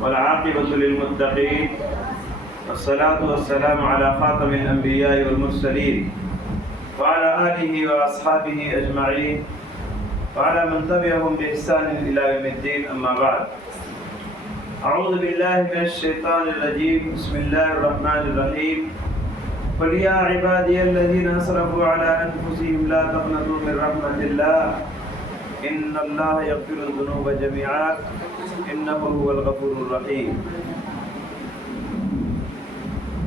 والعاقبة للمتقين والصلاة والسلام على خاتم الأنبياء والمرسلين وعلى آله وأصحابه أجمعين وعلى من تبعهم بإحسان إلى يوم الدين. أما بعد، أعوذ بالله من الشيطان الرجيم. بسم الله الرحمن الرحيم. قل يا عبادي الذين أسرفوا على أنفسهم لا تقنطوا من رحمة الله إن الله يغفر الذنوب جميعا إنه هو الغفور الرحيم.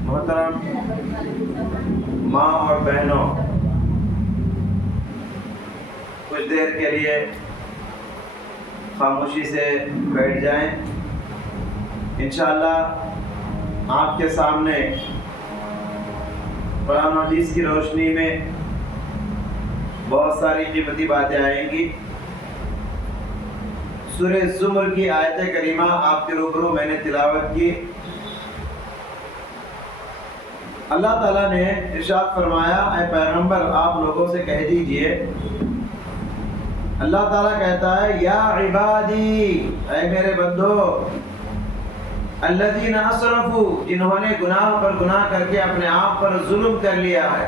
محترم ماں اور بہنوں، کچھ دیر کے لیے خاموشی سے بیٹھ جائیں. انشاءاللہ آپ کے سامنے قرآن و حدیث کی روشنی میں بہت ساری قیمتی باتیں آئیں گی. سورہ زمر کی آیت کریمہ آپ کے روبرو میں نے تلاوت کی. اللہ تعالیٰ نے ارشاد فرمایا، اے پیغمبر آپ لوگوں سے کہہ دیجئے، اللہ تعالیٰ کہتا ہے یا عبادی، اے میرے بندو، الذین اسرفوا، جنہوں نے گناہ پر گناہ کر کے اپنے آپ پر ظلم کر لیا ہے،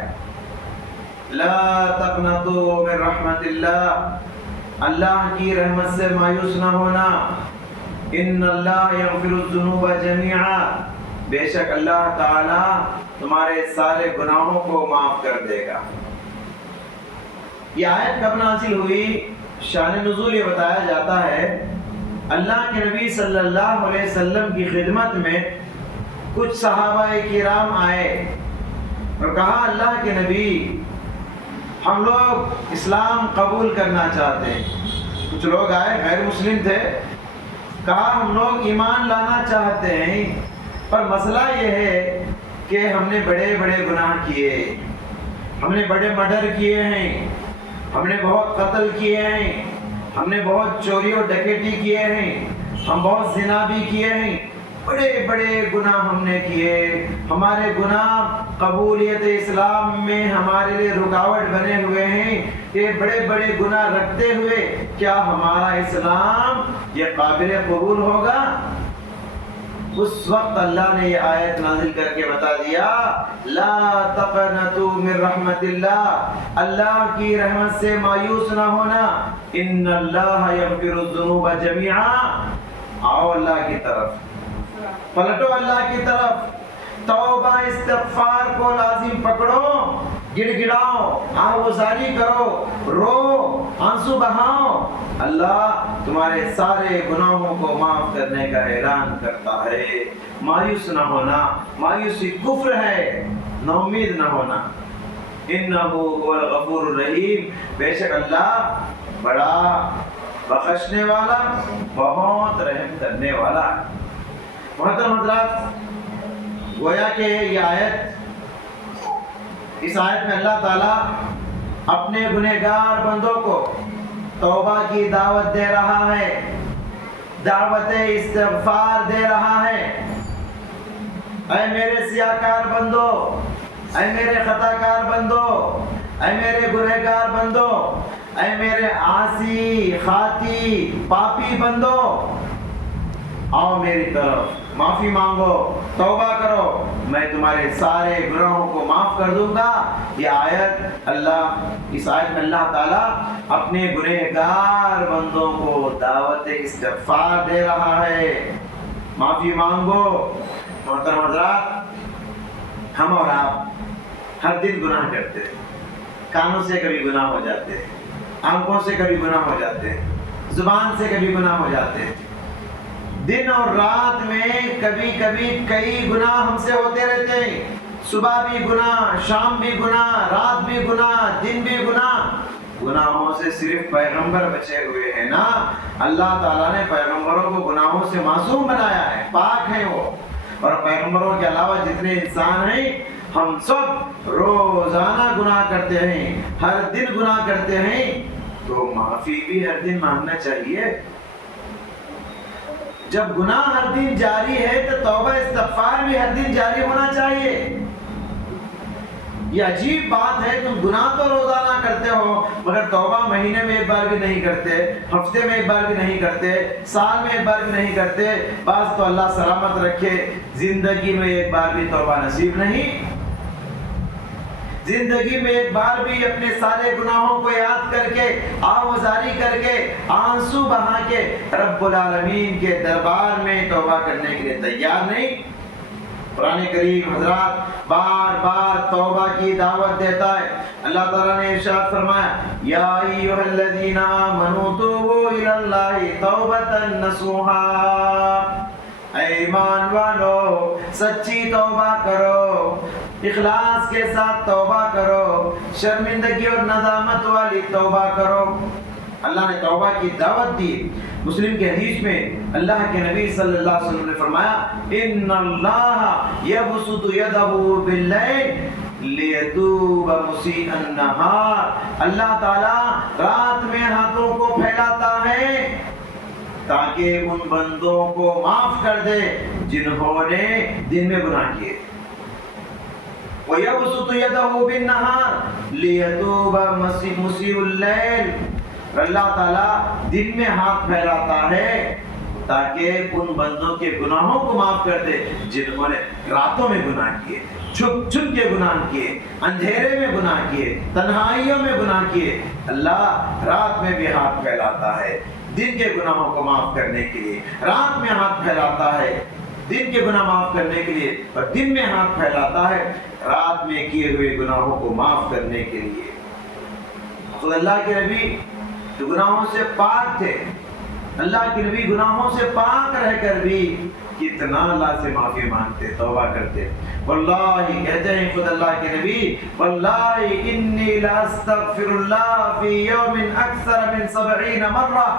لا تقنطوا من رحمت اللہ، اللہ کی رحمت سے مایوس نہ ہونا. ان اللہ یغفر الذنوب جميعا، بے شک اللہ تعالی تمہارے سارے گناہوں کو معاف کر دے گا. یہ آیت کب نازل ہوئی؟ شان نزول یہ بتایا جاتا ہے، اللہ کے نبی صلی اللہ علیہ وسلم کی خدمت میں کچھ صحابہ کرام آئے اور کہا، اللہ کے نبی ہم لوگ اسلام قبول کرنا چاہتے ہیں. کچھ لوگ آئے غیر مسلم تھے، کہا ہم لوگ ایمان لانا چاہتے ہیں، پر مسئلہ یہ ہے کہ ہم نے بڑے بڑے گناہ کیے، ہم نے بڑے مرڈر کیے ہیں، ہم نے بہت قتل کیے ہیں، ہم نے بہت چوری اور ڈکیتی کیے ہیں، ہم بہت زنا بھی کیے ہیں، بڑے بڑے گناہ ہم نے کیے. ہمارے گناہ قبولیت اسلام میں ہمارے لیے رکاوٹ بنے ہوئے ہیں. یہ بڑے بڑے گناہ رکھتے ہوئے کیا ہمارا اسلام یہ قابل قبول ہوگا؟ اس وقت اللہ نے یہ آیت نازل کر کے بتا دیا، لا تقنطوا من رحمت اللہ، اللہ کی رحمت سے مایوس نہ ہونا. ان اللہ یغفر الذنوب جميعا، آؤ اللہ کی طرف، پلٹو اللہ کی طرف، توبہ استغفار کو لازم پکڑو، گڑ گڑاؤ، آہوازاری کرو، رو، آنسو بہاؤ. اللہ تمہارے سارے گناہوں کو معاف کرنے کا اعلان کرتا ہے. مایوس نہ ہونا، مایوسی کفر ہے، نا امید نہ ہونا. انہ هو الغفور الرحیم، بے شک اللہ بڑا بخشنے والا، بہت رحم کرنے والا. محترم حضرات، گویا کہ یہ آیت، اس آیت میں اللہ تعالیٰ اپنے گنہگار بندوں کو توبہ کی دعوت دے رہا ہے، دعوت استغفار دے رہا ہے. اے میرے سیاہکار بندو، اے میرے خطا کار بندو، اے میرے گنہگار بندو، اے میرے عاصی خاطی پاپی بندو، آؤ میری طرف، معافی مانگو، توبہ کرو، میں تمہارے سارے گناہوں کو معاف کر دوں گا. یہ آیت اس آیت میں اللہ تعالیٰ اپنے گنہگار بندوں کو دعوت استغفار دے رہا ہے، معافی مانگو. محترم حضرات، ہم اور آپ ہر دن گناہ کرتے ہیں. کانوں سے کبھی گناہ ہو جاتے ہیں، آنکھوں سے کبھی گناہ ہو جاتے ہیں، زبان سے کبھی گناہ ہو جاتے ہیں. دن اور رات میں کبھی کبھی کئی گناہ ہم سے ہوتے رہتے ہیں. صبح بھی گناہ، شام بھی گناہ، رات بھی گناہ، دن بھی گناہ. گناہوں سے صرف پیغمبر بچے ہوئے ہیں نا. اللہ تعالیٰ نے پیغمبروں کو گناہوں سے معصوم بنایا ہے، پاک ہیں وہ. اور پیغمبروں کے علاوہ جتنے انسان ہیں، ہم سب روزانہ گناہ کرتے ہیں، ہر دن گناہ کرتے ہیں. تو معافی بھی ہر دن مانگنا چاہیے. جب گناہ ہر دن جاری ہے تو توبہ استغفار بھی ہر دن جاری ہونا چاہیے. یہ عجیب بات ہے، تم گناہ تو روزانہ کرتے ہو مگر توبہ مہینے میں ایک بار بھی نہیں کرتے، ہفتے میں ایک بار بھی نہیں کرتے، سال میں ایک بار بھی نہیں کرتے، بعض تو اللہ سلامت رکھے زندگی میں ایک بار بھی توبہ نصیب نہیں، زندگی میں ایک بار بھی اپنے سارے گناہوں کو یاد کر کے آوازاری کر کے آنسو بہا کے رب العالمین کے دربار میں توبہ کرنے کے لیے تیار نہیں۔ قرآن کریم حضرات بار بار توبہ کی دعوت دیتا ہے۔ اللہ تعالیٰ نے ارشاد فرمایا یا ایھا الذین آمنوا توبوا الی اللہ توبۃ نصوحا، اے ایمان والو سچی توبہ کرو، اخلاص کے ساتھ توبہ کرو، شرمندگی اور ندامت والی توبہ کرو۔ اللہ نے توبہ کی دعوت دی۔ مسلم کی حدیث میں اللہ کے نبی صلی اللہ علیہ وسلم نے فرمایا ان اللہ یبسط یدہ باللیل لیتوب مسیء النہار، اللہ تعالی رات میں ہاتھوں کو پھیلاتا ہے تاکہ ان بندوں کو معاف کر دے جنہوں نے دن میں گناہ کیے، وَيَبْسُطُ يَدَهُ بِالنَّهَارِ لِيَتُوبَ مُسِيءُ اللَّيْلِ، اللہ تعالیٰ دن میں ہاتھ پھیلاتا ہے تاکہ ان بندوں کے گناہوں کو معاف کر دے جنہوں نے راتوں میں گناہ کیے، چھپ چھپ کے گناہ کیے، اندھیرے میں گناہ کیے، تنہائیوں میں گناہ کیے۔ اللہ رات میں بھی ہاتھ پھیلاتا ہے دن کے گناہوں کو معاف کرنے کے لیے، رات میں ہاتھ پھیلاتا ہے دن کے گناہ معاف کرنے کے لیے، اور دن میں ہاتھ پھیلاتا ہے رات میں کیے ہوئے گناہوں کو معاف کرنے کے لیے۔ خود اللہ کے نبی جو گناہوں سے پاک تھے، اللہ کے نبی گناہوں سے پاک رہ کر بھی کتنا اللہ سے معافی مانگتے، توبہ کرتے۔ واللہ کہتے ہیں خود اللہ کے نبی واللہ انی لاستغفر اللہ فی یوم اکثر من 70 مرہ،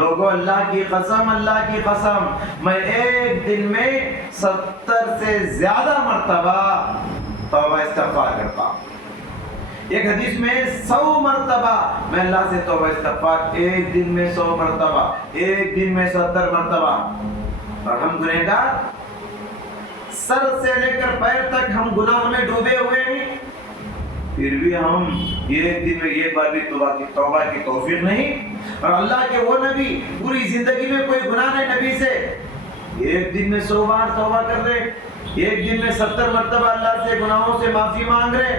لوگو اللہ کی قسم میں ایک دن میں 70 سے زیادہ مرتبہ توبہ استغفار کرتا ہوں۔ ایک حدیث میں 100 مرتبہ میں اللہ سے توبہ استغفار، ایک دن میں 100 مرتبہ، ایک دن میں 70 مرتبہ۔ اور ہم گنہگار سر سے لے کر پیر تک ہم گناہ میں ڈوبے ہوئے ہیں، پھر بھی ہم ایک دن میں ایک بار بھی توبہ کی توفیق نہیں۔ اور اللہ کے وہ نبی پوری زندگی میں کوئی گناہ نہیں، نبی سے ایک دن میں 100 بار توبہ کر رہے، ایک دن میں 70 مرتبہ اللہ سے گناہوں سے معافی مانگ رہے۔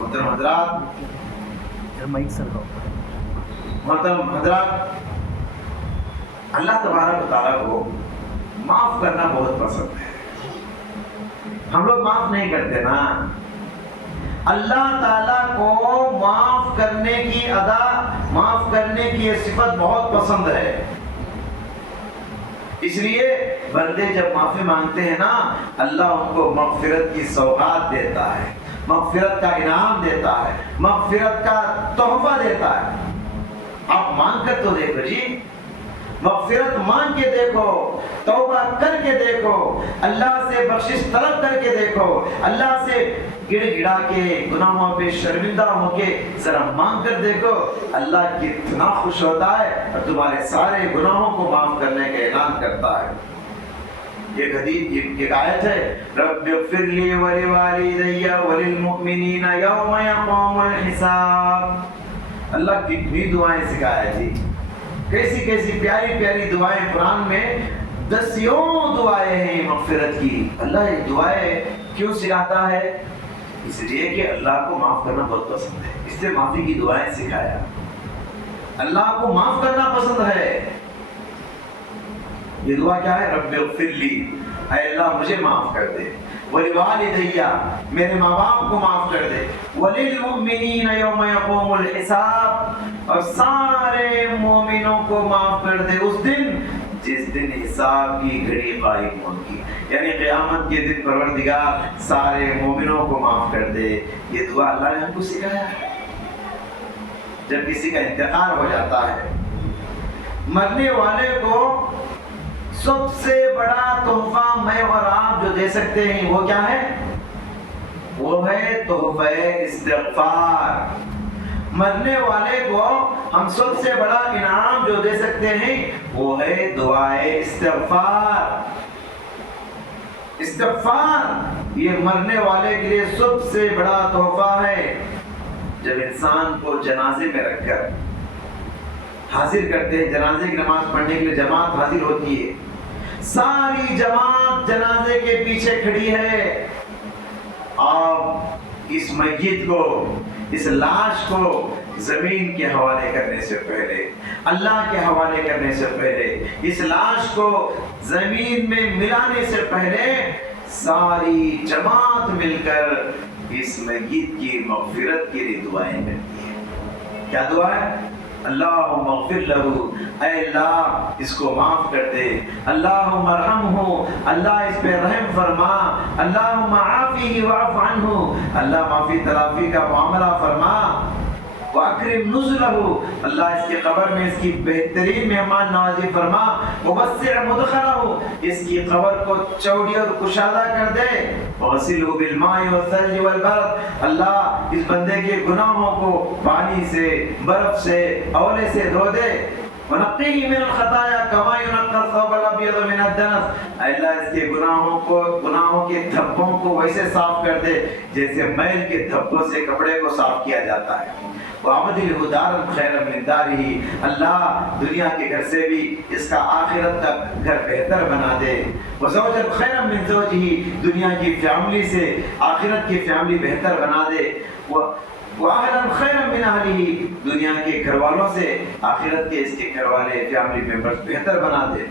محترم حضرات، اللہ تبارک و تعالیٰ کو معاف کرنا بہت پسند ہے، ہم لوگ معاف نہیں کرتے نا۔ اللہ تعالیٰ کو معاف کرنے کی ادا، معاف کرنے کی یہ صفت بہت پسند ہے، اس لیے بندے جب معافی مانگتے ہیں نا اللہ ان کو مغفرت کی سوغات دیتا ہے، مغفرت کا انعام دیتا ہے، مغفرت کا تحفہ دیتا ہے۔ آپ مانگ کر تو دیکھو جی، مغفرت مانگ کے دیکھو، توبہ کر کے دیکھو، اللہ سے بخشش طلب کر کے دیکھو، اللہ سے گڑ گڑا کے گناہوں پہ شرمندہ ہو کے ذرا مانگ کر دیکھو، اللہ کتنا خوش ہوتا ہے اور تمہارے سارے گناہوں کو معاف کرنے کا اعلان کرتا ہے۔ ایک حدیث، ایک آیت ہے رب اغفر لی ولوالدی وللمؤمنین یوم یقوم الحساب۔ اللہ کتنی دعائیں سکھایا جی، کیسی کیسی پیاری پیاری دعائیں قرآن میں، دسیوں دعائیں ہیں مغفرت کی۔ اللہ یہ دعائیں کیوں سکھاتا ہے؟ اس لیے کہ اللہ کو معاف کرنا بہت پسند ہے، اس لیے معافی کی دعائیں سکھایا۔ اللہ کو معاف کرنا پسند ہے۔ یہ دعا کیا ہے؟ رب اغفر لی، اے اللہ مجھے معاف کر دے، ولوالدیہ، میرے ماں باپ کو معاف کر دے، وللمؤمنین یوم یقوم الحساب، اور سارے مومنوں کو معاف کر دے اس دن جس دن حساب کی گھڑی قائم ہوگی، یعنی قیامت کے دن پروردگار سارے مومنوں کو معاف کر دے۔ یہ دعا اللہ نے ہم کو سکھایا ہے۔ جب کسی کا انتقال ہو جاتا ہے، مرنے والے کو سب سے بڑا تحفہ میں اور آپ جو دے سکتے ہیں وہ کیا ہے؟ وہ ہے تحفہ استغفار۔ مرنے والے کو ہم سب سے بڑا انعام جو دے سکتے ہیں وہ ہے دعائے استغفار۔ استغفار یہ مرنے والے کے لیے سب سے بڑا تحفہ ہے۔ جب انسان کو جنازے میں رکھ کر حاضر کرتے ہیں، جنازے کی نماز پڑھنے کے لیے جماعت حاضر ہوتی ہے، ساری جماعت جنازے کے پیچھے کھڑی ہے، آپ اس میت کو، اس لاش کو زمین کے حوالے کرنے سے پہلے، اللہ کے حوالے کرنے سے پہلے، اس لاش کو زمین میں ملانے سے پہلے ساری جماعت مل کر اس میت کی مغفرت کے لیے دعائیں کرتی ہے۔ کیا دعا ہے؟ اللہم اغفر لہو، اے اللہ اس کو معاف کر دے، اللہم ارحمہ، اللہ اس پہ رحم فرما، اللہم عافیہ واعف عنہ، اللہ معافی تلافی کا معاملہ فرما، وَأَكْرِمْ نُزُلَهُ، اللہ اس کی قبر میں اس کی بہترین مہمان نوازی فرما، وَوَسِّعْ مُدْخَلَهُ، اس کی قبر کو چوڑی اور کشادہ کر دے، وَغَسِلْهُ بِالْمَاءِ وَالثَّلْجِ وَالْبَرْدِ، اللہ اس بندے کے گناہوں کو پانی سے، برف سے، اولے سے دھو دے، وَنَقِّهِ مِنَ الْخَطَايَا كَمَا يُنَقَّى الثَّوْبُ الْأَبْيَضُ مِنَ الدَّنَسِ، اللہ اس کے گناہوں کے دھبوں کو ویسے صاف کر دے جیسے میل کے دھبوں سے کپڑے کو صاف کیا جاتا ہے، وَعَبْدِلْهُ دَارًا خَيْرًا مِنْ دَارِهِ، اللہ دنیا کے گھر سے بھی اس کا آخرت کا گھر بہتر بنا دے، وَزَوْجًا خَيْرًا مِنْ زَوْجِهِ، دنیا کی فیملی سے آخرت کی فیملی بہتر بنا دے، وَأَهْلًا خَيْرًا مِنْ أَهْلِهِ، دنیا کے گھر والوں سے آخرت کے اس کے گھر والے فیملی ممبرز بہتر بنا دے،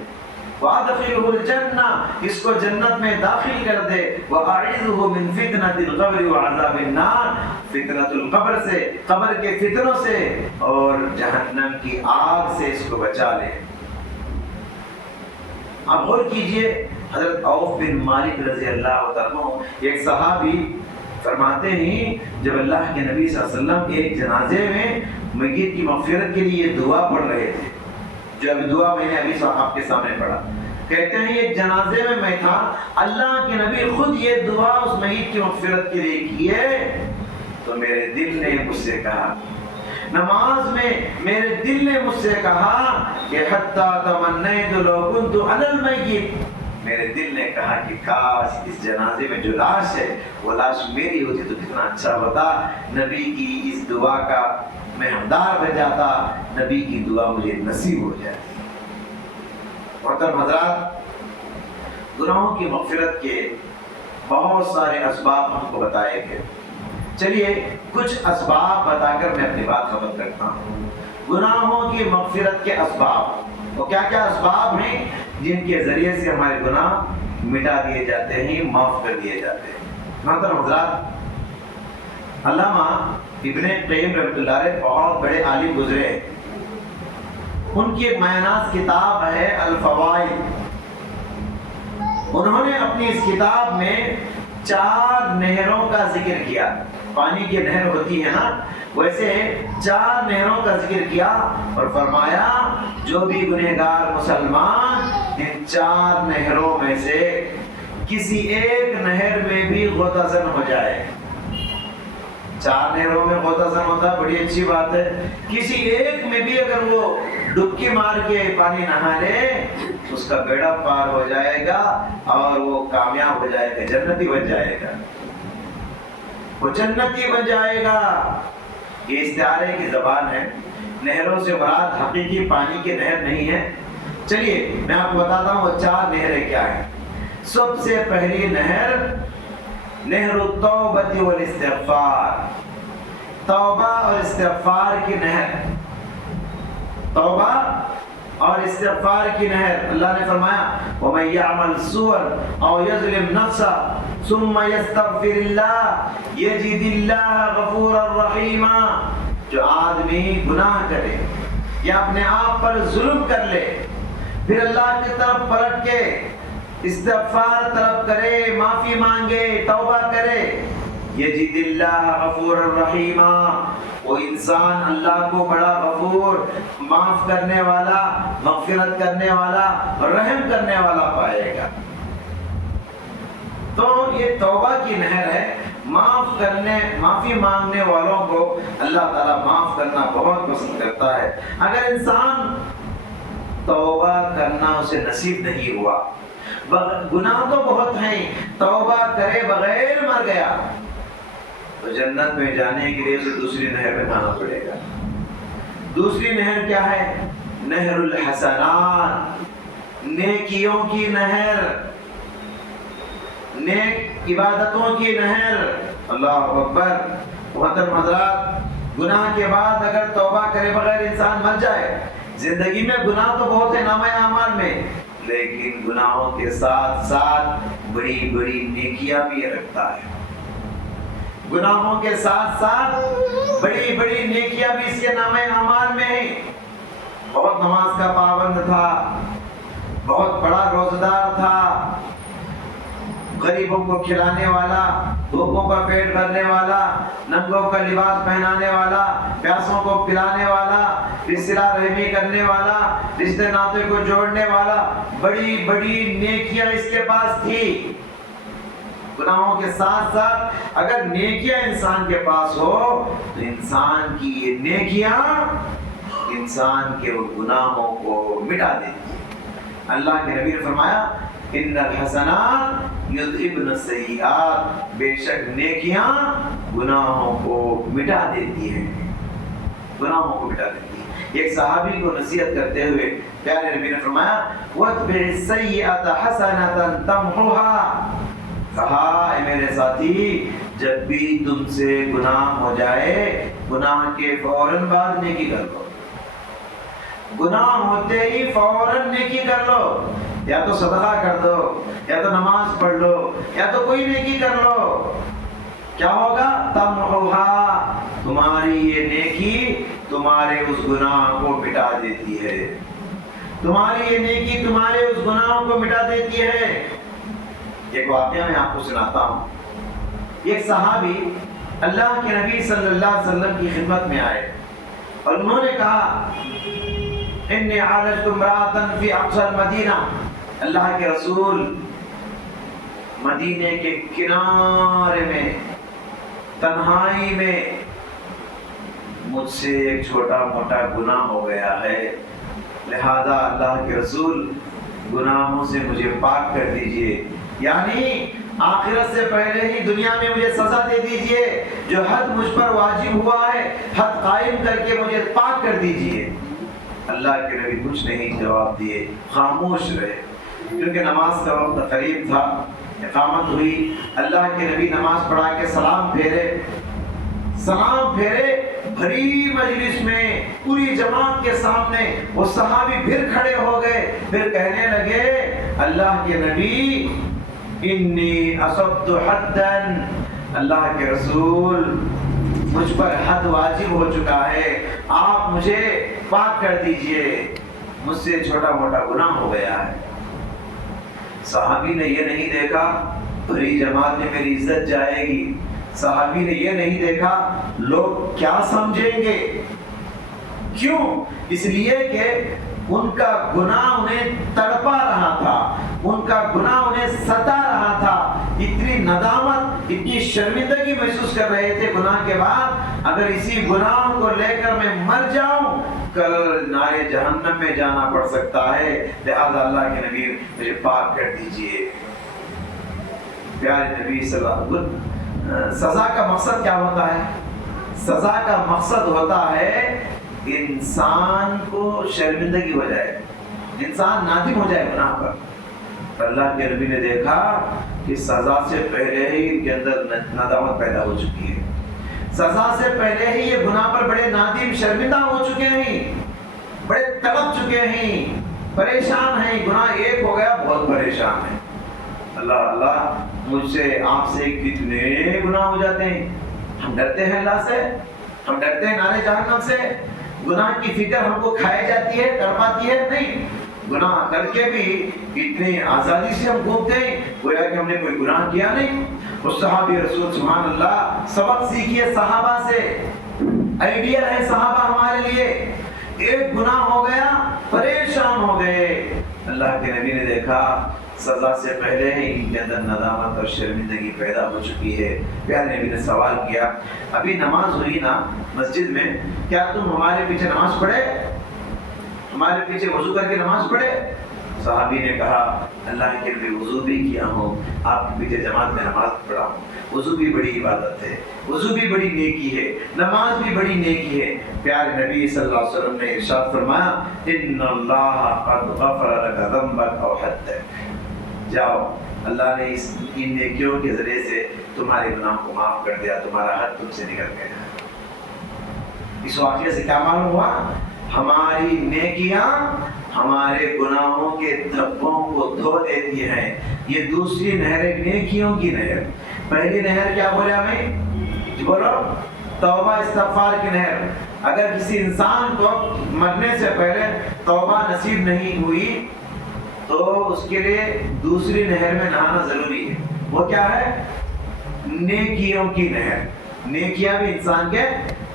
وَأَدْخِلْهُ الْجَنَّةَ، اس کو جنت میں داخل کر دے، وَأَعِذْهُ مِنْ فِتْنَةِ الْقَبْرِ وَعَذَابِ النَّارِ، فتنۃ القبر سے، قبر کے فتنوں سے اور جہنم کی آگ سے اس کو بچا لے۔ اب غور کیجئے، حضرت عوف بن مالک رضی اللہ عنہ ایک صحابی فرماتے ہیں جب اللہ کے نبی صلی اللہ علیہ وسلم ایک جنازے میں میت کی مغفرت کے لیے دعا پڑھ رہے تھے، جو ابھی دعا میں نے ابھی آپ کے سامنے پڑھا، کہتے ہیں ایک جنازے میں تھا، اللہ کے نبی خود یہ دعا اس میت کی مغفرت کے لیے کیے تو میرے دل نے مجھ سے کہا، نماز میں میرے دل نے مجھ سے کہا کہ حتی تمنیت لو کنت علی المیت، میرے دل نے کہا کہ کاش اس جنازے میں جو لاش ہے وہ لاش میری ہوتی تو کتنا اچھا ہوتا، نبی کی اس دعا کا میں حقدار بن جاتا، نبی کی دعا مجھے نصیب ہو جاتی۔ محترم حضرات، گناہوں کی مغفرت کے بہت سارے اسباب ہم کو بتائے گئے، چلیے کچھ اسباب بتا کر میں اپنی بات ختم کرتا ہوں۔ گناہوں کی مغفرت کے اسباب، وہ کیا کیا اسباب ہیں جن کے ذریعے سے ہمارے گناہ مٹا دیے جاتے ہیں، معاف کر دیے جاتے ہیں۔ محترم حضرات، علامہ ابن قیم رحمۃ اللہ علیہ بہت بڑے عالم گزرے ہیں، ان کی ایک معناس کتاب ہے الفوائد، انہوں نے اپنی اس کتاب میں 4 نہروں کا ذکر کیا، پانی کی نہر ہوتی ہے نا، ویسے 4 نہروں کا ذکر کیا اور فرمایا جو بھی گنہگار مسلمان ان 4 نہروں میں سے کسی ایک نہر میں بھی غوطہ ہو جائے، 4 نہروں میں غوطہ ہوتا بڑی اچھی بات ہے، کسی ایک میں بھی اگر وہ ڈبکی مار کے پانی نہا لے اس کا بیڑا پار ہو جائے گا اور وہ کامیاب ہو جائے گا، جنتی بن جائے گا، وہ جنتی بن جائے گا۔ یہ استعارے کی زبان ہے، نہروں سے مراد حقیقی پانی کی نہر نہیں ہے۔ چلیے میں آپ کو بتاتا ہوں وہ 4 نہریں کیا ہیں۔ سب سے پہلی نہر نہر التوبۃ والاستغفار، توبہ اور استغفار کی نہر، توبہ اور استغفار کی نہر۔ اللہ نے فرمایا وَمَن يَعْمَلْ سُوءًا أَوْ يَظْلِمْ نَفْسَهُ ثُمَّ يَسْتَغْفِرِ اللَّهَ يَجِدِ اللَّهَ غَفُورًا رَحِيمًا، جو آدمی گناہ کرے یا اپنے آپ پر ظلم کر لے پھر اللہ کی طرف پلٹ کے استغفار طلب کرے، معافی مانگے، توبہ کرے، یجد اللہ غفورا رحیما، وہ انسان اللہ کو بڑا غفور، معاف کرنے والا، مغفرت کرنے والا، رحم کرنے والا پائے گا۔ تو یہ توبہ کی نہر ہے، معافی مانگنے والوں کو اللہ تعالیٰ معاف کرنا بہت پسند کرتا ہے۔ اگر انسان توبہ کرنا اسے نصیب نہیں ہوا، گناہ تو بہت ہیں، توبہ کرے بغیر مر گیا تو جنت میں جانے کے لیے اسے دوسری نہر میں نہانا پڑے گا۔ دوسری نہر کیا ہے؟ نہر الحسنات، نیکیوں کی نہر، نیک عبادتوں کی نہر۔ اللہ اکبر۔ محترم حضرات، گناہ کے بعد اگر توبہ کرے بغیر انسان مر جائے، زندگی میں گناہ تو بہت ہے نامہ اعمال میں، لیکن گناہوں کے ساتھ ساتھ بڑی بڑی نیکیاں بھی رکھتا ہے۔ گناہوں کے ساتھ ساتھ بڑی بڑی نیکیاں بھی اس کے نامہ اعمال میں ہیں۔ بہت نماز کا پابند تھا، بہت بڑا روزہ دار تھا، غریبوں کو کھلانے والا، بھوکوں کا پیٹ بھرنے والا، ننگوں کا لباس پہنانے والا، پیاسوں کو پلانے والا، صلہ رحمی کرنے والا، رشتے ناطے کو جوڑنے والا، بڑی بڑی نیکیاں اس کے پاس تھی۔ گناہوں کے ساتھ ساتھ اگر نیکیاں انسان کے پاس ہو تو انسان کی یہ نیکیاں انسان کے گناہوں کو مٹا دیتی ہیں۔ اللہ کے نبی نے فرمایا ان الحسنات یذھبن السیئات، بے شک نیکیاں گناہوں کو مٹا دیتی ہیں، گناہوں کو مٹا دیتی ہیں۔ ایک صحابی کو نصیحت کرتے ہوئے پیارے نبی نے فرمایا وَاتْبِعِ السَّیِّئَةَ حَسَنَةً تَمْحُوهَا، کہا اے میرے ساتھی، جب بھی تم سے گناہ ہو جائے، گناہ کے فوراً بعد نیکی کر لو، گناہ ہوتے ہی فوراً نیکی کر لو، یا تو صدقہ کر دو، یا تو نماز پڑھ لو، یا تو کوئی نیکی کر لو۔ کیا ہوگا؟ تمحوہا، تمہاری یہ نیکی تمہارے اس گناہ کو مٹا دیتی ہے، تمہاری یہ نیکی تمہارے اس گناہ کو مٹا دیتی ہے۔ ایک واقعہ میں آپ کو سناتا ہوں۔ ایک صحابی اللہ کے نبی صلی اللہ علیہ وسلم کی خدمت میں آئے اور انہوں نے کہا انی عالجت امرأة فی اقصی المدینہ، اللہ کے رسول مدینے کے کنارے میں تنہائی میں مجھ سے ایک چھوٹا موٹا گناہ ہو گیا ہے، لہذا اللہ کے رسول گناہوں سے مجھے پاک کر دیجئے، یعنی آخرت سے پہلے ہی دنیا میں مجھے سزا دے دیجئے، جو حد مجھ پر واجب ہوا ہے حد قائم کر کے مجھے پاک کر دیجئے۔ اللہ کے نبی کچھ نہیں جواب دیے، خاموش رہے، کیونکہ نماز کا وقت قریب تھا۔ اقامت ہوئی، اللہ کے نبی نماز پڑھا کے سلام پھیرے، بھری مجلس میں پوری جماعت کے سامنے وہ صحابی پھر کھڑے ہو گئے، پھر کہنے لگے اللہ کے نبی انی اصبت حدا، اللہ کے رسول مجھ پر حد واجب ہو چکا ہے، آپ مجھے پاک کر دیجئے، مجھ سے چھوٹا موٹا گناہ ہو گیا ہے۔ صحابی نے یہ نہیں دیکھا بھری جماعت میں میری عزت جائے گی، صحابی نے یہ نہیں دیکھا لوگ کیا سمجھیں گے، کیوں؟ اس لیے کہ ان کا گناہ انہیں تڑپا رہا تھا، ان کا گناہ انہیں ستا رہا تھا، اتنی ندامت اتنی شرمندگی محسوس کر رہے تھے گناہ کے بعد، اگر اسی گناہ کو لے کر میں مر جاؤں کل نارے جہنم میں جانا پڑ سکتا ہے، لہذا اللہ کے نبی مجھے پاک کر دیجئے۔ پیارے نبی صلی اللہ علیہ وسلم، سزا کا مقصد کیا ہوتا ہے؟ سزا کا مقصد ہوتا ہے انسان کو شرمندگی ہو جائے، انسان نادم ہو جائے گناہ پر۔ اللہ کے نبی نے دیکھا کہ سزا سے پہلے ہی ان کے اندر ندامت پیدا ہو چکی ہے، سزا سے پہلے ہی یہ گناہ پر بڑے نادم شرمندہ ہو چکے ہیں، بڑے تڑپ چکے ہیں، پریشان ہیں، گناہ ایک ہو گیا بہت پریشان ہیں۔ اللہ مجھ سے آپ سے کتنے گناہ ہو جاتے ہیں، ہم ڈرتے ہیں اللہ سے، ہم ڈرتے ہیں نارے جہنم سے، گناہ کی فکر ہم کو کھائے جاتی ہے، تڑپاتی ہے، نہیں، گناہ کر کے بھی اتنی آزادی سے ہم گھومتے ہیں گویا کہ ہم نے کوئی گناہ کیا نہیں۔ اس صحابی رسول سبحان اللہ، سبق سیکھیے صحابہ سے، آئیڈیل ہے صحابہ ہمارے لیے۔ ایک گناہ ہو گیا پریشان ہو گئے، اللہ کے نبی نے دیکھا سزا سے پہلے ہی ان کے اندر ندامت اور شرمندگی پیدا ہو چکی ہے۔ پیارے نبی نے سوال کیا ابھی نماز ہوئی نا مسجد میں، کیا تم ہمارے پیچھے نماز پڑھے، ہمارے پیچھے وضو کر کے نماز پڑھے؟ صحابی نے کہا اللہ کے نبی وضو بھی کیا ہوں، آپ کے پیچھے جماعت میں نماز پڑھا ہوں، وضو بھی بڑی عبادت ہے، وضو بھی بڑی نیکی ہے، نماز بھی بڑی نیکی ہے۔ پیارے نبی صلی اللہ علیہ وسلم نے ارشاد فرمایا ان اللہ قد غفر لك ذنبك او حدك، جاؤ اللہ نے ان نیکیوں کے ذریعے سے تمہارے گناہوں کو معاف کر دیا، تمہارا حد تم سے نکل گیا۔ اس واقعے سے کیا معلوم ہوا؟ ہماری نیکیاں ہمارے گناہوں کے دھبوں کو دھو دیتی ہیں۔ یہ دوسری نہر نیکیوں کی نہر۔ پہلی نہر کیا بولے ہمیں؟ جی بولو، توبہ استغفار کی نہر۔ اگر کسی انسان کو مرنے سے پہلے توبہ نصیب نہیں ہوئی تو اس کے لیے دوسری نہر میں نہانا ضروری ہے۔ وہ کیا ہے؟ نیکیوں کی نہر۔ نیکیاں بھی انسان کے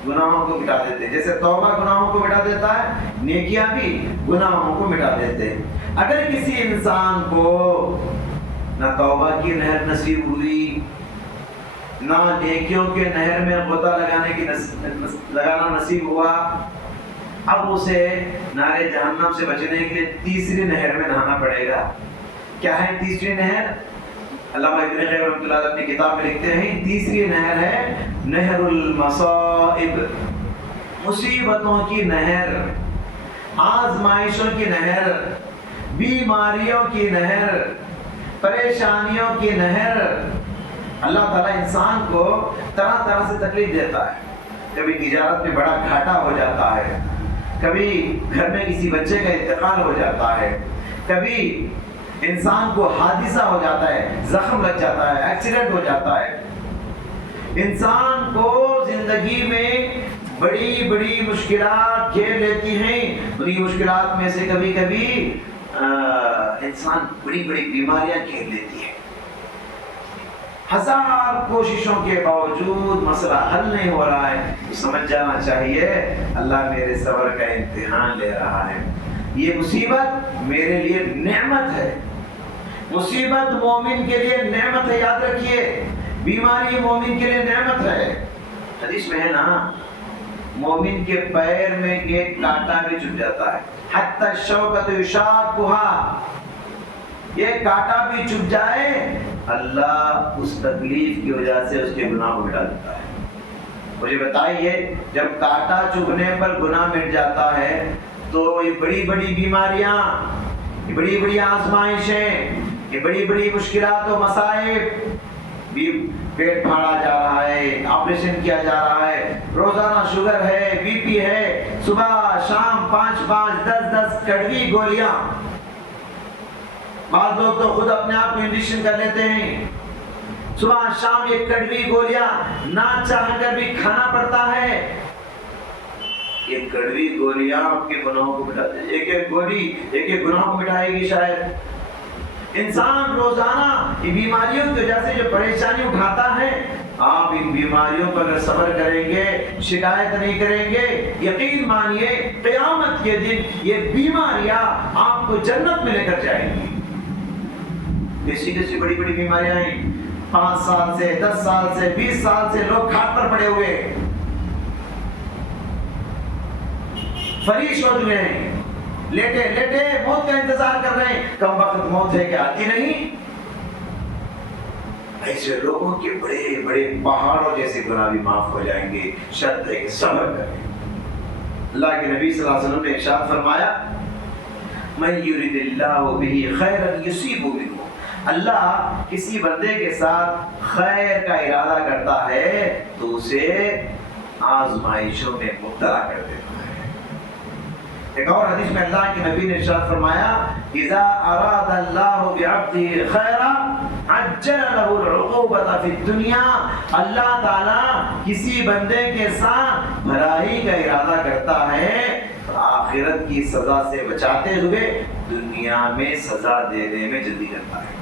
گناہوں کو مٹا دیتے ہیں، جیسے توبہ گناہوں کو مٹا دیتا ہے، نیکیاں بھی گناہوں کو مٹا دیتے ہیں۔ اگر کسی انسان کو نہ توبہ کی نہر نصیب ہوئی، نہ نیکیوں کے نہر میں غوطہ لگانا نصیب ہوا، اب اسے نار جہنم سے بچنے کے لیے تیسری نہر میں نہانا پڑے گا۔ کیا ہے تیسری نہر؟ علامہ ابن قیم رحمۃ اللہ علیہ اپنی کتاب میں لکھتے ہیں تیسری نہر ہے نہر المصائب، مصیبتوں کی نہر، آزمائشوں کی نہر، بیماریوں کی نہر، پریشانیوں کی نہر۔ اللہ تعالیٰ انسان کو طرح طرح سے تکلیف دیتا ہے۔ کبھی تجارت میں بڑا گھاٹا ہو جاتا ہے، کبھی گھر میں کسی بچے کا انتقال ہو جاتا ہے، کبھی انسان کو حادثہ ہو جاتا ہے، زخم لگ جاتا ہے، ایکسیڈنٹ ہو جاتا ہے۔ انسان کو زندگی میں بڑی بڑی مشکلات گھیر لیتی ہیں۔ انہی مشکلات میں سے کبھی کبھی انسان بڑی بڑی بیماریاں گھیر لیتی ہے۔ ہزار کوششوں کے باوجود مسئلہ حل نہیں ہو رہا ہے، سمجھ جانا چاہیے اللہ میرے صبر کا امتحان لے رہا ہے۔ یہ مصیبت میرے لیے نعمت ہے۔ مصیبت مومن کے لیے نعمت ہے، یاد رکھیے۔ بیماری مومن کے لیے نعمت ہے۔ حدیث میں ہے نا، مومن کے پیر میں ایک کانٹا بھی چبھ جاتا ہے، حتی الشوکۃ یشاقھا، یہ کانٹا بھی چبھ جائے اللہ اس تکلیف کی وجہ سے اس کے گناہ کو مٹا دیتا ہے۔ مجھے بتائیے، جب کانٹا چبھنے پر گناہ مٹ جاتا ہے تو یہ بڑی بڑی بیماریاں، یہ بڑی بڑی آزمائشیں، یہ بڑی بڑی مشکلات و مصائب، پیٹ پھاڑا جا رہا ہے، آپریشن کیا جا رہا ہے، روزانہ شوگر ہے، بی پی ہے، صبح شام 5 10 کڑوی گولیاں، بعض لوگ تو خود اپنے آپ کو انجیکشن کر لیتے ہیں، صبح شام یہ کڑوی گولیاں نہ چاہ کر بھی کھانا پڑتا ہے۔ یہ کڑوی گولیاں آپ کے گناہوں کو مٹا دے، ایک ایک گولی ایک ایک گناہ کو مٹائے گی شاید۔ انسان روزانہ ان بیماریوں کی وجہ سے جو پریشانی اٹھاتا ہے، آپ ان بیماریوں پر اگر صبر کریں گے، شکایت نہیں کریں گے، یقین مانیے قیامت کے دن یہ بیماریاں آپ کو جنت میں لے کر جائیں گی۔ کیسی بڑی بڑی بیماریاں ہیں، 5 سال سے 10 سال سے 20 سال سے لوگ کھاٹ پر پڑے ہوئے فریش ہو چکے ہیں، لیٹے لیٹے موت کا انتظار کر رہے ہیں، کم وقت موت ہے کہ آتی نہیں۔ ایسے لوگوں کے بڑے بڑے پہاڑوں جیسے گناہ بھی معاف ہو جائیں گے، شرط ہے کہ صبر کریں۔ اللہ کے نبی صلی اللہ علیہ وسلم نے ارشاد فرمایا من یرید اللہ بہ خیرا یصیب منہ، اللہ کسی بندے کے ساتھ خیر کا ارادہ کرتا ہے تو اسے آزمائشوں میں مبتلا کر دیتا ہے۔ ایک اور حدیث میں اللہ کے نبی نے ارشاد فرمایا اذا اراد اللہ بعبده خیرا عجل له العقوبۃ فی الدنیا، اللہ تعالی کسی بندے کے ساتھ بھلائی کا ارادہ کرتا ہے تو آخرت کی سزا سے بچاتے ہوئے دنیا میں سزا دینے میں جلدی کرتا ہے۔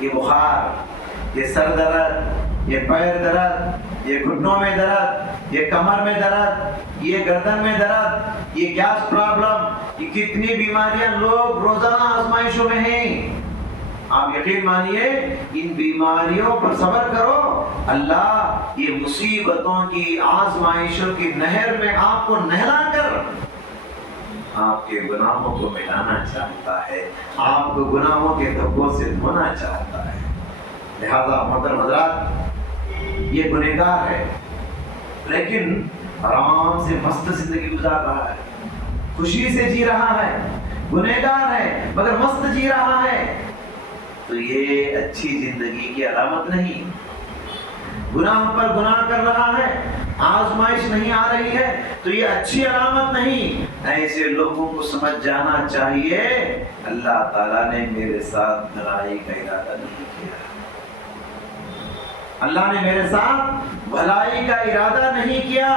یہ بخار، یہ سر درد، یہ پیر درد، یہ گھٹنوں میں درد، یہ کمر میں درد، یہ گردن میں درد، یہ گیس پرابلم، یہ کتنی بیماریاں لوگ روزانہ آزمائشوں میں ہیں۔ آپ یقین مانیے ان بیماریوں پر صبر کرو، اللہ یہ مصیبتوں کی آزمائشوں کی نہر میں آپ کو نہلا کر آپ کے گناہوں کو مٹانا چاہتا ہے، آپ کو گناہوں کے دھبوں سے دھونا چاہتا ہے۔ لہذا محترم حضرات، یہ گنہگار ہے لیکن آرام سے مست زندگی گزار رہا ہے، خوشی سے جی رہا ہے، گنہگار ہے مگر مست جی رہا ہے، تو یہ اچھی زندگی کی علامت نہیں۔ گناہ پر گناہ کر رہا ہے، آزمائش نہیں آ رہی ہے، تو یہ اچھی علامت نہیں۔ ایسے لوگوں کو سمجھ جانا چاہیے اللہ تعالیٰ نے میرے ساتھ بھلائی کا ارادہ نہیں کیا، اللہ نے میرے ساتھ بھلائی کا ارادہ نہیں کیا۔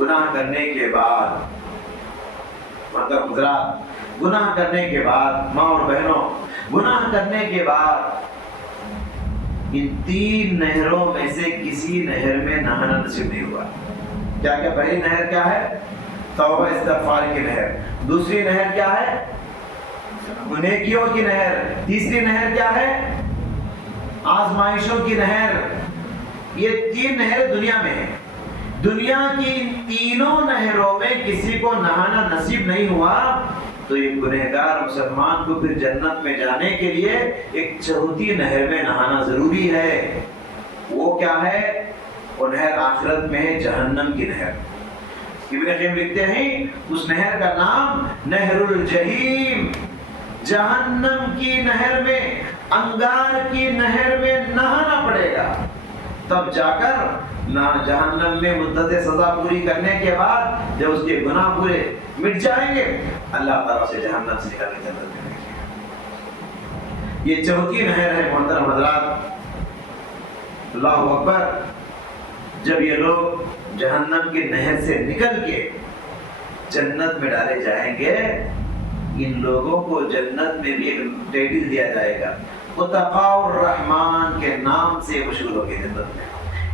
گناہ کرنے کے بعد حضرات، گناہ کرنے کے بعد ماں اور بہنوں، گناہ کرنے کے بعد ان 3 نہروں میں سے کسی نہر میں نہانا نصیب نہیں ہوا۔ کیا کیا؟ پہلی نہر کیا ہے؟ توبہ استغفار کی نہر۔ دوسری نہر کیا ہے؟ نیکیوں کی نہر۔ تیسری نہر کیا ہے؟ آزمائشوں کی نہر۔ یہ 3 نہریں دنیا میں ہیں۔ دنیا کی ان تینوں نہروں میں کسی کو نہانا نصیب نہیں ہوا تو ایک گنہگار مسلمان کو پھر جنت میں جانے کے لیے ایک چوتھی نہر میں نہانا ضروری ہے۔ وہ کیا ہے؟ وہ نہر آخرت میں ہے، جہنم کی نہر۔ ابن قیم لکھتے ہیں اس نہر کا نام نہر الجحیم، جہنم کی نہر میں، انگار کی نہر میں نہانا پڑے گا، تب جا کر جہنم میں مدت سزا پوری کرنے کے بعد جب اس کے گناہ پورے مٹ جائیں گے اللہ تعالیٰ سے جہنم سے نکال کے جنت میں رکھیں گے۔ یہ چوتھی نہر ہے محترم حضرات۔ اللہ اکبر۔ جب یہ لوگ جہنم کی نہر سے نکل کے جنت میں ڈالے جائیں گے، ان لوگوں کو جنت میں بھی ایک ٹائٹل دیا جائے گا، اتقاء الرحمن کے نام سے مشہور ہو گئے جنت میں۔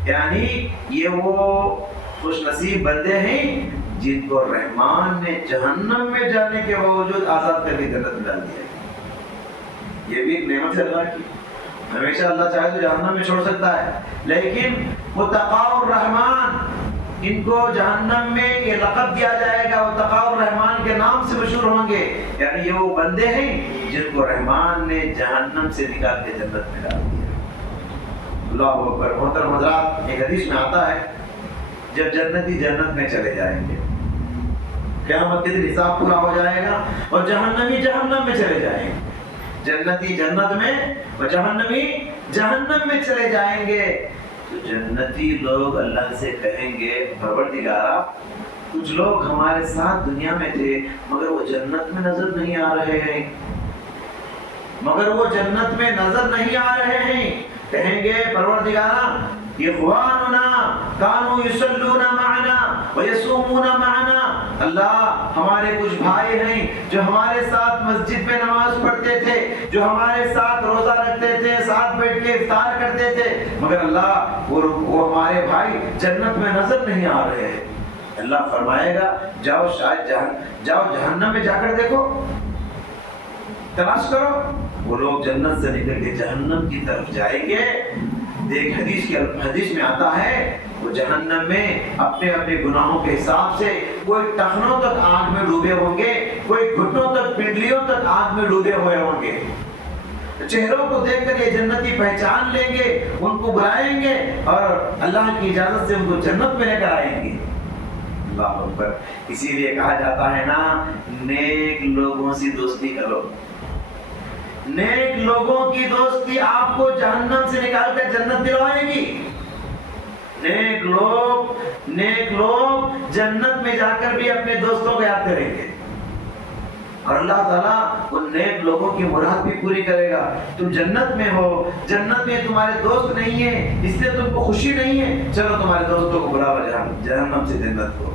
یعنی یہ وہ خوش نصیب بندے ہیں جن کو رحمان نے جہنم میں جانے کے باوجود آزاد کر کے جنت میں ڈال دیا۔ یہ بھی ایک نعمت ہے اللہ کی، ہمیشہ اللہ چاہے تو جہنم میں چھوڑ سکتا ہے، لیکن اتقاء الرحمن، ان کو جہنم میں یہ لقب دیا جائے گا، اتقاء الرحمن کے نام سے مشہور ہوں گے۔ یعنی یہ وہ بندے ہیں جن کو رحمان نے جہنم سے نکال کے جنت میں ڈال دیا۔ اللہ اکبر۔ محترم حضرات، ایک حدیث میں آتا ہے جب جنتی جنت میں چلے جائیں گے، قیامت کے دن حساب پورا ہو جائے گا اور جہنمی جہنم میں چلے جائیں گے، جنتی جنت میں اور جہنمی جہنم میں چلے جائیں گے، تو جنتی لوگ اللہ سے کہیں گے پروردگارا کچھ لوگ ہمارے ساتھ دنیا میں تھے مگر وہ جنت میں نظر نہیں آ رہے ہیں، مگر وہ جنت میں نظر نہیں آ رہے ہیں۔ کہیں گے پروردگارا اخواننا کانوا یصلون معنا ویصومون معنا، اللہ ہمارے کچھ بھائی ہیں جو ہمارے ساتھ مسجد میں نماز پڑھتے تھے، جو ہمارے ساتھ روزہ رکھتے تھے، ساتھ بیٹھ کے افطار کرتے تھے، مگر اللہ وہ ہمارے بھائی جنت میں نظر نہیں آ رہے ہیں۔ اللہ فرمائے گا جاؤ جہنم میں جا کر دیکھو، تلاش کرو۔ وہ لوگ جنت سے نکل کے جہنم کی طرف جائیں گے۔ دیکھ حدیث میں آتا ہے وہ جہنم میں اپنے اپنے گناہوں کے حساب سے کوئی ٹخنوں تک آگ میں ڈوبے ہوں گے، کوئی گھٹنوں تک، پنڈلیوں تک آگ میں ڈوبے ہوئے ہوں گے۔ چہروں کو دیکھ کر یہ جنتی پہچان لیں گے، ان کو بلائیں گے اور اللہ کی اجازت سے ان کو جنت میں لے کر آئیں گے۔ اللہ اکبر۔ اسی لیے کہا جاتا ہے نا، نیک لوگوں سے دوستی کرو، نیک لوگوں کی دوستی آپ کو جہنم سے نکال کر جنت دلوائے گی۔ نیک لوگ جنت میں جا کر بھی اپنے دوستوں کو یاد کریں گے اور اللہ تعالیٰ ان نیک لوگوں کی مراد بھی پوری کرے گا۔ تم جنت میں ہو، جنت میں تمہارے دوست نہیں ہیں، اس لیے تم کو خوشی نہیں ہے، چلو تمہارے دوستوں کو بلاؤ جہنم سے جنت کو۔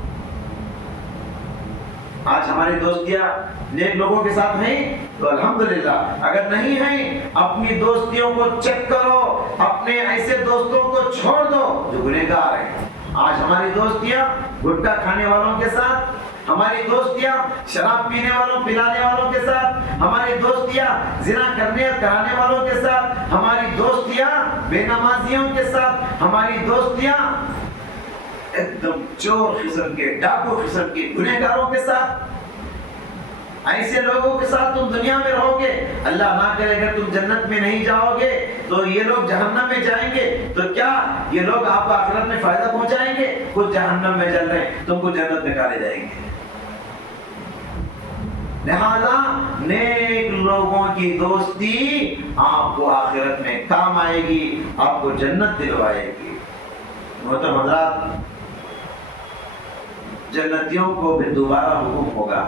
آج ہماری دوستیاں نیک لوگوں کے ساتھ ہیں تو الحمدللہ، اگر نہیں ہیں اپنی دوستیوں کو چیک کرو، اپنے ایسے دوستوں کو چھوڑ دو جو گنہگار ہیں۔ آج ہماری دوستیاں گٹکا کھانے والوں کے ساتھ، ہماری دوستیاں شراب پینے والوں پلانے والوں کے ساتھ، ہماری دوستیاں زنا کرنے کرانے والوں کے ساتھ، ہماری دوستیاں بے نمازیوں کے ساتھ، ہماری دوستیاں ایک دم چور قسم کے، ڈاکو قسم کے گنہگاروں کے ساتھ۔ ایسے لوگوں کے ساتھ تم دنیا میں رہو گے، اللہ نہ کرے اگر تم جنت میں نہیں جاؤ گے تو یہ لوگ جہنم میں جائیں گے، تو کیا یہ لوگ آپ کو آخرت میں فائدہ پہنچائیں گے؟ خود جہنم میں جل رہے ہیں، تم کو جنت میں ڈالے جائیں گے۔ لہذا نیک لوگوں کی دوستی آپ کو آخرت میں کام آئے گی، آپ کو جنت دلوائے گی۔ محترم حضرات، جنتیوں کو پھر دوبارہ حکم ہوگا،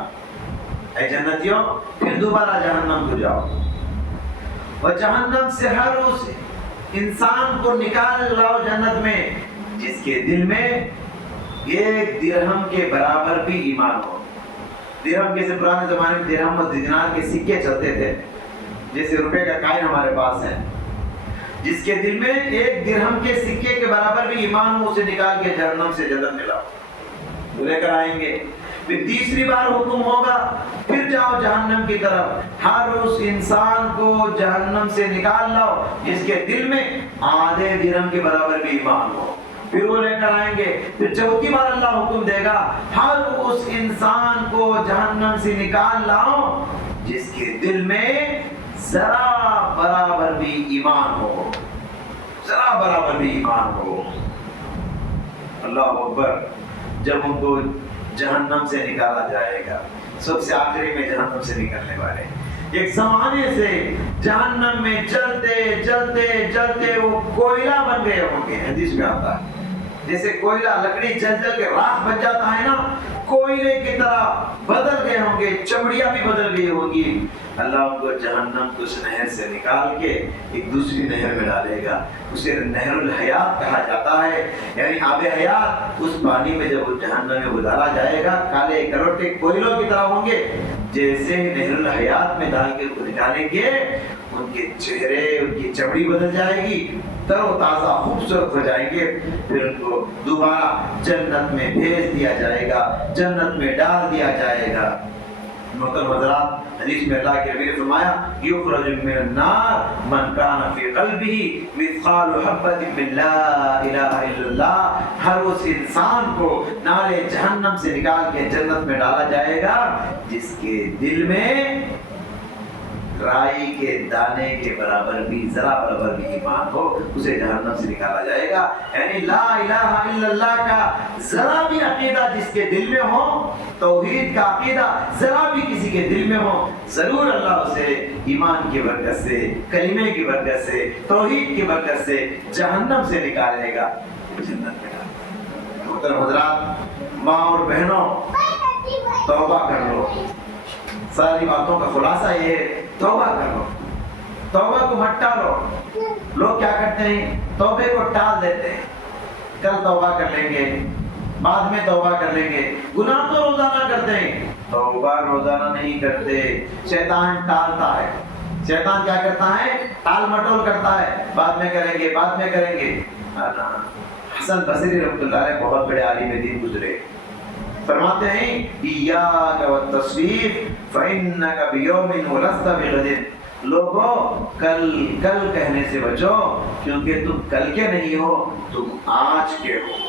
اے جنتیوں پھر دوبارہ جہنم کو جاؤ، اور جہنم سے ہر اس انسان کو نکال لاؤ جنت میں جس کے دل میں 1 درہم کے برابر بھی ایمان ہو۔ درہم جیسے پرانے زمانے میں درہم اور دینار کے سکے چلتے تھے، جیسے روپے کا کائن ہمارے پاس ہے، جس کے دل میں 1 درہم کے سکے کے برابر بھی ایمان ہو، اسے نکال کے جہنم سے جنت میں لاؤ، لے کر آئیں گے۔ پھر تیسری بار حکم ہوگا، پھر جاؤ جہنم کی طرف، ہر اس انسان کو جہنم سے نکال لاؤ جس کے دل میں آدھے درہم کے برابر بھی ایمان ہو، پھر وہ لے کر آئیں گے۔ پھر چوتھی بار اللہ حکم دے گا، ہر اس انسان کو جہنم سے نکال لاؤ جس کے دل میں ذرا برابر بھی ایمان ہو، ذرا برابر بھی ایمان ہو۔ اللہ اکبر۔ جب ان کو جہنم سے نکالا جائے گا، سب سے آخری میں جہنم سے نکلنے والے ایک زمانے سے جہنم میں جلتے جلتے جلتے وہ کوئلہ بن گئے ہوں گے۔ حدیث میں آتا ہے جیسے کوئلہ لکڑی جل جل کے راکھ بن جاتا ہے نا، کوئلے کی طرح بدل گئے ہوں گے، چمڑیاں بھی بدل گئی ہوگی۔ اللہ ان کو جہنم کو اس نہر سے نکال کے ایک دوسری نہر میں ڈالے گا، اسے نہر الحیات کہا جاتا ہے، یعنی آب حیات۔ اس پانی میں جب وہ جہنم میں ڈالا جائے گا، کالے کروٹے کوئلوں کی طرح ہوں گے، جیسے نہر الحیات میں ڈال کے نکالیں گے، ان کے چہرے، ان کی چمڑی بدل جائے گی، تر و تازہ خوبصورت ہو جائیں گے۔ پھر ان کو دوبارہ جنت میں بھیج دیا جائے گا، جنت میں ڈال دیا جائے گا۔ محترم حضرات، حدیث میں اللہ کے نبی نے فرمایا، یخرج من النار من کان فی قلبہ مثقال حبۃ من لا الہ الا اللہ۔ ہر اس انسان کو نارے جہنم سے نکال کے جنت میں ڈالا جائے گا جس کے دل میں رائی کے دانے کے برابر بھی، ذرا برابر بھی ایمان ہو، اسے جہنم سے نکالا جائے گا۔ یعنی لا الہ الا اللہ کا ذرا بھی عقیدہ جس کے دل میں ہو، توحید کا عقیدہ ذرا بھی کسی کے دل میں ہو، ضرور اللہ اسے ایمان کی برکت سے، کلمے کی برکت سے، توحید کی برکت سے جہنم سے نکالے گا، جنت میں ڈالے گا۔ محترم حضرات، ماں اور بہنوں، توبہ کر لو۔ ساری باتوں کا خلاصہ یہ ہے، توبہ کر لو، توبہ کو مت ٹالو۔ لوگ کیا کرتے ہیں؟ توبے کو ٹال دیتے ہیں، کل توبہ کر لیں گے، بعد میں توبہ کر لیں گے۔ گناہ تو روزانہ کرتے ہیں، توبہ روزانہ نہیں کرتے۔ شیطان ٹالتا ہے، شیطان کیا کرتا ہے؟ ٹال مٹول کرتا ہے، بعد میں کریں گے، بعد میں کریں گے۔ حسن بصری رحمۃ اللہ علیہ بہت بڑے عالم دین گزرے، فرماتے ہیں ایاک والتصویف فإنک بیوم ولست بغد۔ لوگوں کل کل کہنے سے بچو، کیونکہ تم کل کے نہیں ہو، تم آج کے ہو۔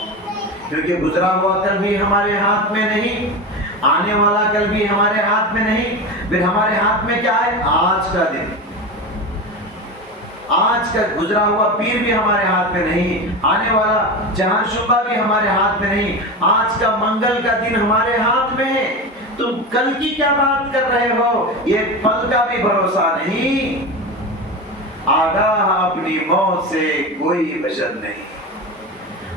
کیونکہ گزرا ہوا کل بھی ہمارے ہاتھ میں نہیں، آنے والا کل بھی ہمارے ہاتھ میں نہیں، پھر ہمارے ہاتھ میں کیا ہے؟ آج کا دن، آج کا گزرا ہوا پیر بھی ہمارے ہاتھ میں نہیں، آنے والا جہاں شبہ بھی ہمارے ہاتھ میں نہیں، آج کا منگل کا دن ہمارے ہاتھ میں ہے۔ تم کل کی کیا بات کر رہے ہو؟ یہ پل کا بھی بھروسہ نہیں۔ آگاہ اپنی موت سے کوئی بشر نہیں،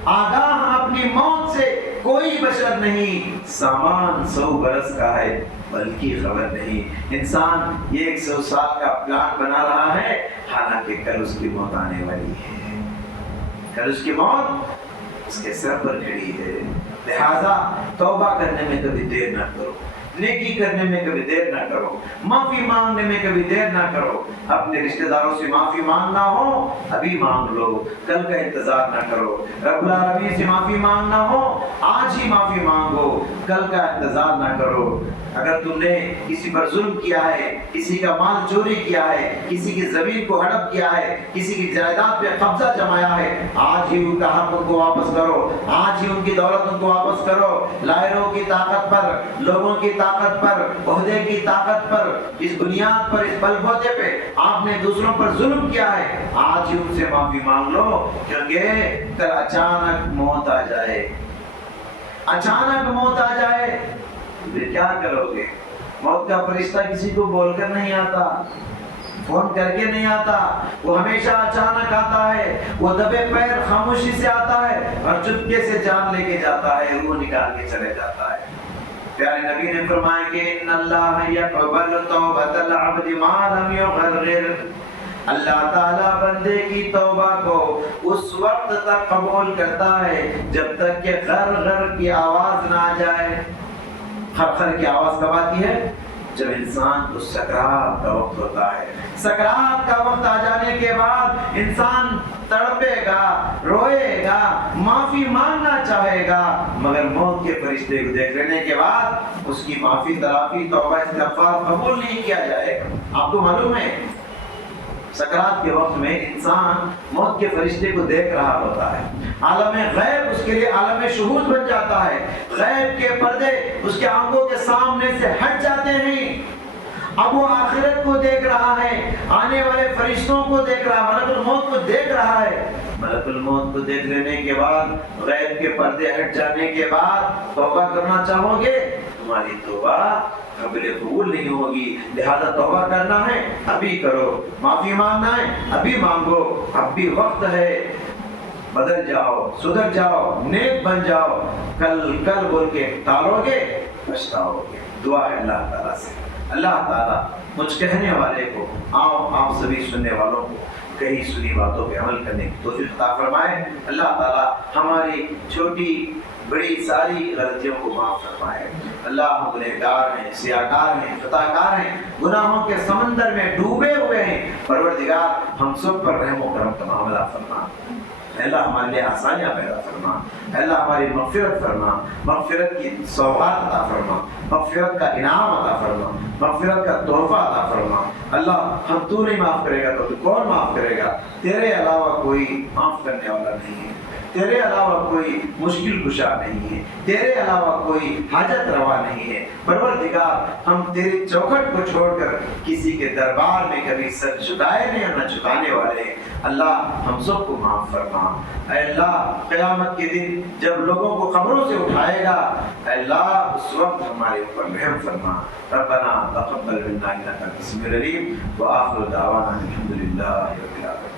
آگاہ اپنی موت سے کوئی بشر نہیں۔ سامان 100 برس کا ہے بلکہ خبر نہیں۔ انسان یہ 100 سال کا پلان بنا رہا ہے، حالانکہ کل اس کی موت آنے والی ہے، کل اس کی موت اس کے سر پر کھڑی ہے۔ لہذا توبہ کرنے میں کبھی دیر نہ کرو، نیکی کرنے میں کبھی دیر نہ کرو، معافی مانگنے میں کبھی دیر نہ کرو۔ اپنے رشتہ داروں سے معافی مانگنا ہو ابھی مانگ لو، کل کا انتظار نہ کرو۔ رب العالمین سے معافی مانگنا ہو آج ہی معافی مانگو، کل کا انتظار نہ کرو۔ اگر تم نے کسی پر ظلم کیا ہے، کسی کا مال چوری کیا ہے، کسی کی زمین کو ہڑپ کیا ہے، کسی کی جائیداد پہ قبضہ جمایا ہے، آج ہی ان کا حق ان کو واپس کرو، آج ہی ان کی دولت ان کو واپس کرو۔ لائروں کی طاقت پر، لوگوں کی طاقت پر، عہدے کی طاقت پر، اس بنیاد پر، اس بل بوتے پہ آپ نے دوسروں پر ظلم کیا ہے، آج ہی ان سے معافی مانگ لو، کیونکہ کل اچانک موت آ جائے، اچانک موت آ جائے پھر کیا کرو گے؟ موت کا فرشتہ کسی کو بول کر نہیں آتا، فون کر کے نہیں آتا، وہ ہمیشہ اچانک آتا ہے، وہ دبے پیر خاموشی سے آتا ہے اور چپکے سے جان لے کے جاتا ہے، روح نکال کے چلے جاتا ہے۔ پیارے نبی نے فرمایا کہ ان اللہ یقبل توبۃ العبد ما لم یغرر، اللہ تعالیٰ بندے کی توبہ کو اس وقت تک قبول کرتا ہے جب تک کہ غر غر کی آواز نہ آ جائے۔ خر خر کی آواز کب آتی ہے؟ جب انسان کو سکرات کا وقت ہوتا ہے۔ سکرات کا وقت آ جانے کے بعد انسان تڑپے گا، روئے گا، معافی مانگنا چاہے گا، مگر موت کے فرشتے کو دیکھ لینے کے بعد اس کی معافی تلافی توبہ استغفار قبول نہیں کیا جائے گا۔ آپ کو معلوم ہے سکرات کے وقت میں انسان موت کے فرشتے کو دیکھ رہا ہوتا ہے، عالم غیب اس کے لیے عالم شہود بن جاتا ہے، غیب کے پردے اس کے آنکھوں کے سامنے سے ہٹ جاتے ہیں، اب وہ آخرت کو دیکھ رہا ہے، آنے والے فرشتوں کو دیکھ رہا ہے، ملک الموت کو دیکھ رہا ہے۔ ملک الموت کو دیکھ لینے کے بعد، غیب کے پردے ہٹ جانے کے بعد توبہ کرنا چاہو گے، تمہاری توبہ قابل قبول نہیں ہوگی، لہذا توبہ کرنا ہے ابھی کرو، معافی مانگنا ہے ابھی مانگو، اب بھی وقت ہے، بدل جاؤ، سدھر جاؤ، نیک بن جاؤ، کل کل بول کے ٹالو گے پچھتاؤ گے۔ دعا ہے اللہ تعالیٰ سے، اللہ تعالیٰ مجھ کہنے والے کو، آپ سبھی سننے والوں کو کہیں سنی باتوں پہ عمل کرنے کی توفیق عطا فرمائے۔ اللہ تعالیٰ ہماری چھوٹی بڑی ساری غلطیوں کو معاف فرمائے۔ اللہ ہم گنہگار ہیں، سیاہکار ہیں، خطا کار ہیں، گناہوں کے سمندر میں ڈوبے ہوئے ہیں، پروردگار ہم سب پر رحم و کرم کا معاملہ فرما۔ اللہ ہمارے لیے آسانیاں پیدا فرما، اللہ ہماری مغفرت فرما، مغفرت کی سوغات عطا فرما، مغفرت کا انعام عطا فرما، مغفرت کا تحفہ عطا فرما۔ اللہ ہم تو نہیں معاف کرے گا تو کون معاف کرے گا؟ تیرے علاوہ کوئی معاف کرنے والا نہیں ہے، تیرے علاوہ کوئی مشکل کشا نہیں ہے، تیرے علاوہ کوئی حاجت روا نہیں ہے۔ پروردگار ہم تیری چوکھٹ کو چھوڑ کر کسی کے دربار میں کبھی سر جھکائے نہیں اور نہ جھکانے والے ہیں۔ اللہ ہم سب کو معاف فرما۔ اے اللہ قیامت کے دن جب لوگوں کو قبروں سے اٹھائے گا، اے اللہ اس وقت ہمارے اوپر رحم فرما۔ ربنا تقبل منا انک انت السمیع العلیم وآخر دعوانا الحمد للہ رب العالمین۔